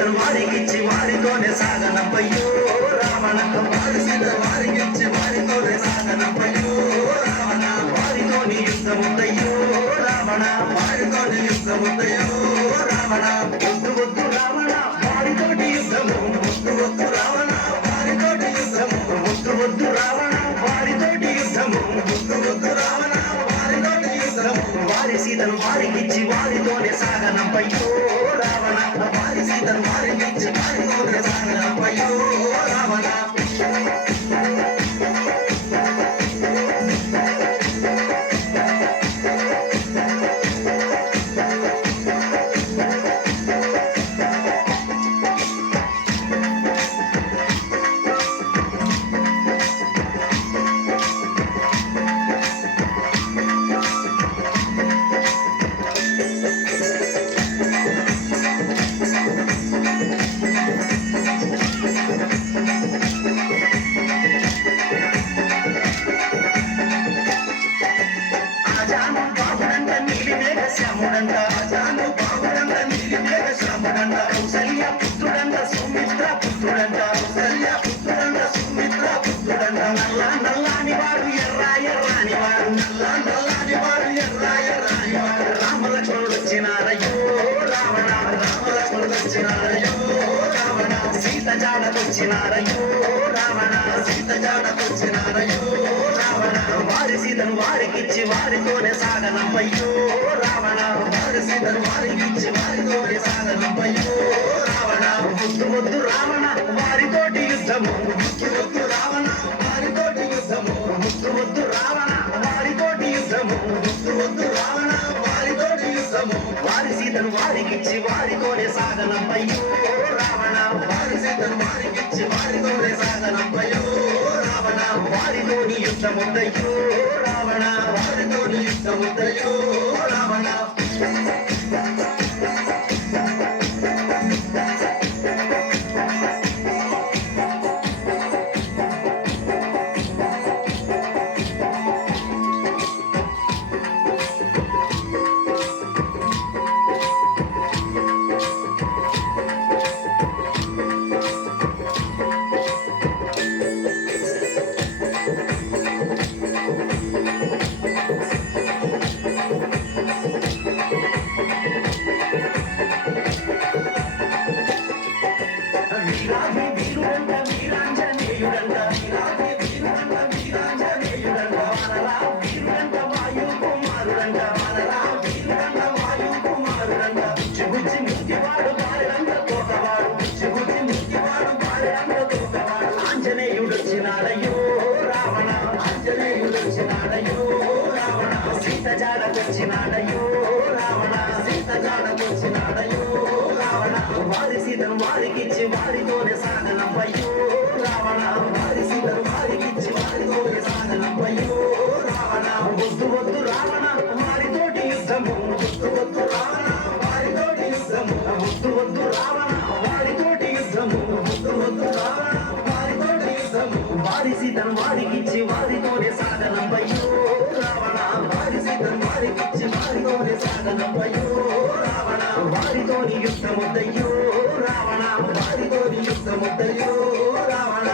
సీతను వారికిచ్చి వారితోనే సాగనంపయ్యో రావణ వారి సీతను వారికిచ్చి వారితోనే సాగనంపయ్యో రావణ వారితోని యుద్ధముద్దయ్యో రావణ వారితోని యుద్ధముద్దయ్యో రావణ వద్దు వద్దు రావణ వారితోటి యుద్ధము వద్దు వద్దు రావణ వారితోటి యుద్ధము వద్దు వద్దు రావణ వారితోటి యుద్ధము వద్దు వద్దు రావణ వారితోటి యుద్ధము వారి సీతను వారికిచ్చి వారితోనే సాగనంపయ్యో రావణ వారి సీతను వారికిచ్చి వారితోనే సాగనంపయ్యో రావణ శ్యాముడంట జాను బాబుడంట నీలి మేఘ శ్యాముడంట కౌసల్య పుత్రుడంట సుమిత్ర పుత్రుడంట కౌసల్య పుత్రుడంట సుమిత్ర పుత్రుడంట నల్ల నల్లాని వాడు ఎర్ర ఎర్రాని వాడు నల్ల నల్లాని వాడు ఎర్ర ఎర్రాని వాడు రామలక్ష్మణుడు వచ్చినారయ్యో రావణ రామలక్ష్మణుడు వచ్చినారయ్యో రావణ సీత జాడకొచ్చినారయ్యో రావణ సీత జాడకొచ్చినారయ్యో రావణ వారి సీతను వారికిచ్చి వారితోనే సాగనంపయ్యో రావణ వారి సీతను వారికిచ్చి వారితోనే సాగనంపయ్యో రావణ వద్దు వద్దు రావణ వారితోటి యుద్ధము వద్దు వద్దు రావణ వారితోటి యుద్ధము వద్దు వద్దు రావణ వారితోటి యుద్ధము వద్దు వద్దు రావణ వారితోటి యుద్ధము వారి సీతను వారికిచ్చి వారితోనే సాగనంపయ్యో రావణ వారి సీతను వారికిచ్చి వారితోనే సాగనంపయ్యో రావణ వారితోని యుద్ధముద్దయ్యో రావణ వారితోని యుద్ధముద్దయ్యో రావణ జాడకొచ్చినాడయో రావణ సీత జాడకొచ్చినాడయో రావణ వారి సీతను వారికిచ్చి వారితోనే సాగనంపయ్యో రావణ వారి సీతను వారికిచ్చి వారితోనే సాగనంపయ్యో రావణ వద్దు వద్దు రావణ వారితోటి యుద్ధము వద్దు వద్దు రావణ వారితోటి యుద్ధము వద్దు వద్దు రావణ వారితోటి యుద్ధము వద్దు వద్దు రావణ వారితోటి యుద్ధము వారి సీతను వారికిచ్చి వారితోనే సాగనంపయ్యో రావణ వారి సీతను వారికిచ్చి వారితోనే సాగనంపయ్యో రావణ వారితోని యుద్ధముద్దయ్యో రావణ వారితోని యుద్ధముద్దయ్యో రావణ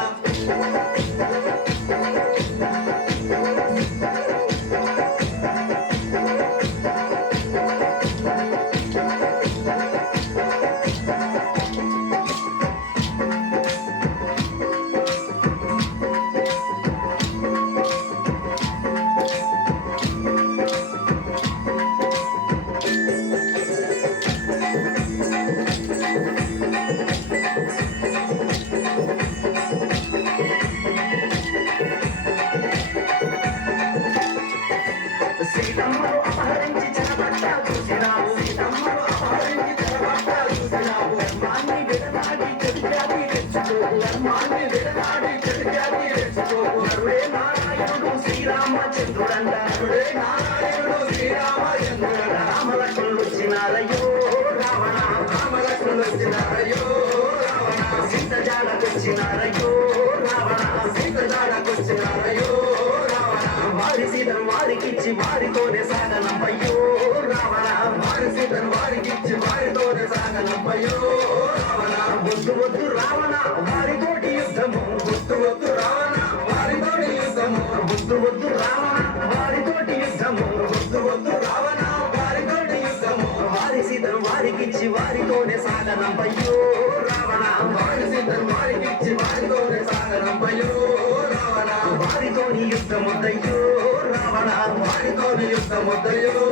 సీతమ్మను అపహరించి చెరపట్ట చూసినావు సీతమ్మను అపహరించి చెరపట్ట చూసినావు ధర్మాన్ని విడనాడి చెడుజాతి తెచ్చుకోవు ధర్మాన్ని విడనాడి చెడుజాతి తెచ్చుకోవు అరుడే నారాయణుడు శ్రీరామచంద్రుడంట అరుడే నారాయణుడు శ్రీరామచంద్రుడంట రామలక్ష్మణుడు వచ్చినారయ్యో రావణ రామలక్ష్మణుడు వచ్చినారయ్యో రావణ సీత జాడకొచ్చినారయ్యో రావణ సీత జాడకొచ్చినారయ్యో వారి సీతను వారికిచ్చి వారితోనే సాగనంపయ్యో రావణ వారి సీతను వారికిచ్చి వారితోనే సాగనంపయ్యో రావణ వద్దు వద్దు రావణ వారితోటి యుద్ధము వద్దు వద్దు రావణ వారితోటి యుద్ధము వద్దు వద్దు రావణ వారితోటి యుద్ధము వద్దు వద్దు రావణ వారితోటి యుద్ధము వారి సీతను వారికిచ్చి వారితోనే సాగనంపయ్యో రావణ వారి సీతను వారికిచ్చి వారితోనే సాగనంపయ్యో రావణ వారితోని యుద్ధమొద్దయ్యో రావణ వారితోని యుద్ధమొద్దయ్యో